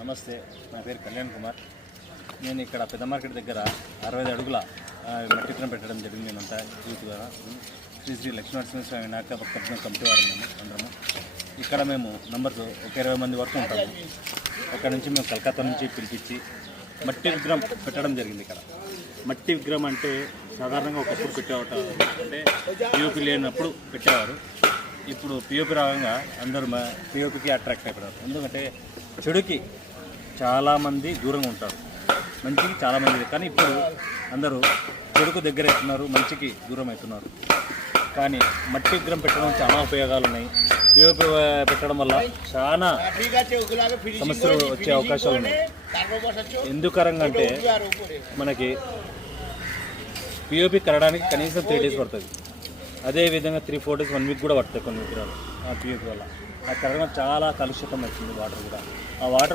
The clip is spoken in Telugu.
నమస్తే, నా పేరు కళ్యాణ్ కుమార్. నేను ఇక్కడ పెద్ద మార్కెట్ దగ్గర 65 అడుగుల మట్టి విగ్రహం పెట్టడం జరిగింది. మేమంతా యూత్ ద్వారా శ్రీ శ్రీ లక్ష్మీనరసింహస్వామి నాటక భక్త కమిటీ వారు మేము అందరము. ఇక్కడ మేము నంబర్స్ ఒక 20 మంది వరకు ఉంటాము. అక్కడ నుంచి మేము కలకత్తా నుంచి పిలిపించి మట్టి విగ్రహం పెట్టడం జరిగింది. ఇక్కడ మట్టి విగ్రహం అంటే సాధారణంగా ఒకప్పుడు పెట్టేవారు, అంటే పిఓపి లేనప్పుడు పెట్టేవారు. ఇప్పుడు పిఓపి రాగా అందరూ పిఓపికి అట్రాక్ట్ అయిపోయారు. ఎందుకంటే చెడుకి చాలామంది దూరంగా ఉంటారు, మంచికి చాలామంది. కానీ ఇప్పుడు అందరూ చెడుకు దగ్గర అవుతున్నారు, మంచికి దూరం అవుతున్నారు. కానీ మట్టి విగ్రహం పెట్టడం చాలా ఉపయోగాలు ఉన్నాయి. పిఓపి పెట్టడం వల్ల చాలా సమస్యలు వచ్చే అవకాశాలు ఉన్నాయి. ఎందుకరంగా అంటే మనకి పిఓపి కరడానికి కనీసం 3 days పడుతుంది. అదేవిధంగా 3-4 days 1 week కూడా పడుతుంది కొన్ని విగ్రహాలు ఆ పిఓపి వల్ల. ఆ కరగడం చాలా కలుషితం వచ్చింది వాటర్ కూడా. ఆ వాటర్